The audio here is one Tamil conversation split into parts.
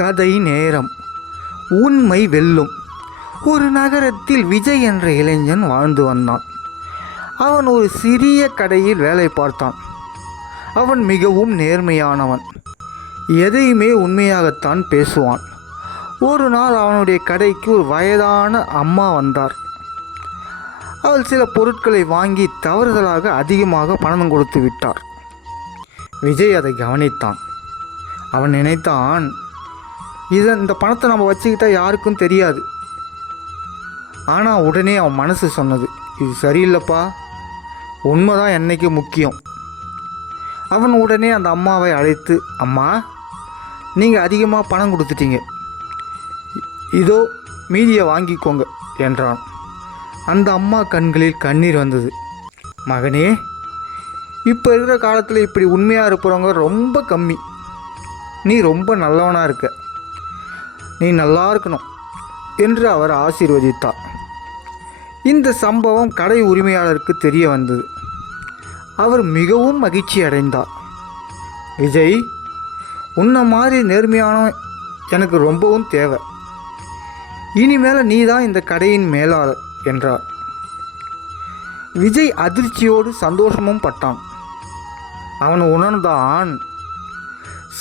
கதை நேரம். உண்மை வெல்லும். ஒரு நகரத்தில் விஜய் என்ற இளைஞன் வாழ்ந்து வந்தான். அவன் ஒரு சிறிய கடையில் வேலை பார்த்தான். அவன் மிகவும் நேர்மையானவன். எதையுமே உண்மையாகத்தான் பேசுவான். ஒரு நாள் அவனுடைய கடைக்கு ஒரு வயதான அம்மா வந்தார். அவள் சில பொருட்களை வாங்கி தவறுதலாக அதிகமாக பணம் கொடுத்து விட்டார். விஜய் அதை கவனித்தான். அவன் நினைத்தான், இந்த பணத்தை நம்ம வச்சுக்கிட்டா யாருக்கும் தெரியாது. ஆனால் உடனே அவன் மனசு சொன்னது, இது சரியில்லைப்பா, உண்மைதான் என்னைக்கு முக்கியம். அவன் உடனே அந்த அம்மாவை அழைத்து, அம்மா, நீங்கள் அதிகமாக பணம் கொடுத்துட்டீங்க, இதோ மீதியை வாங்கிக்கோங்க என்றான். அந்த அம்மா கண்களில் கண்ணீர் வந்தது. மகனே, இப்போ இருக்கிற காலத்தில் இப்படி உண்மையாக இருப்பவங்க ரொம்ப கம்மி. நீ ரொம்ப நல்லவனாக இருக்க, நீ நல்லா இருக்கணும் என்று அவர் ஆசீர்வதித்தார். இந்த சம்பவம் கடை உரிமையாளருக்கு தெரிய வந்தது. அவர் மிகவும் மகிழ்ச்சி அடைந்தார். விஜய், உன்ன மாதிரி நேர்மையானவன் எனக்கு ரொம்பவும் தேவை. இனிமேல் நீ தான் இந்த கடையின் மேலாளர் என்றார். விஜய் அதிர்ச்சியோடு சந்தோஷமும் பட்டான். அவன் உணர்ந்தான்,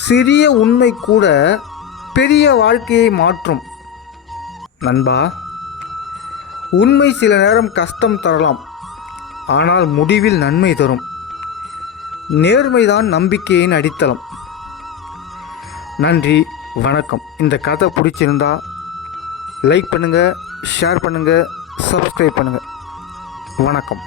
சிறிய உண்மை கூட பெரிய வாழ்க்கையை மாற்றும். நண்பா, உண்மை சில நேரம் கஷ்டம் தரலாம், ஆனால் முடிவில் நன்மை தரும். நேர்மைதான் நம்பிக்கையின் அடித்தளம். நன்றி, வணக்கம். இந்த கதை பிடிச்சிருந்தா லைக் பண்ணுங்கள், ஷேர் பண்ணுங்கள், சப்ஸ்கிரைப் பண்ணுங்கள். வணக்கம்.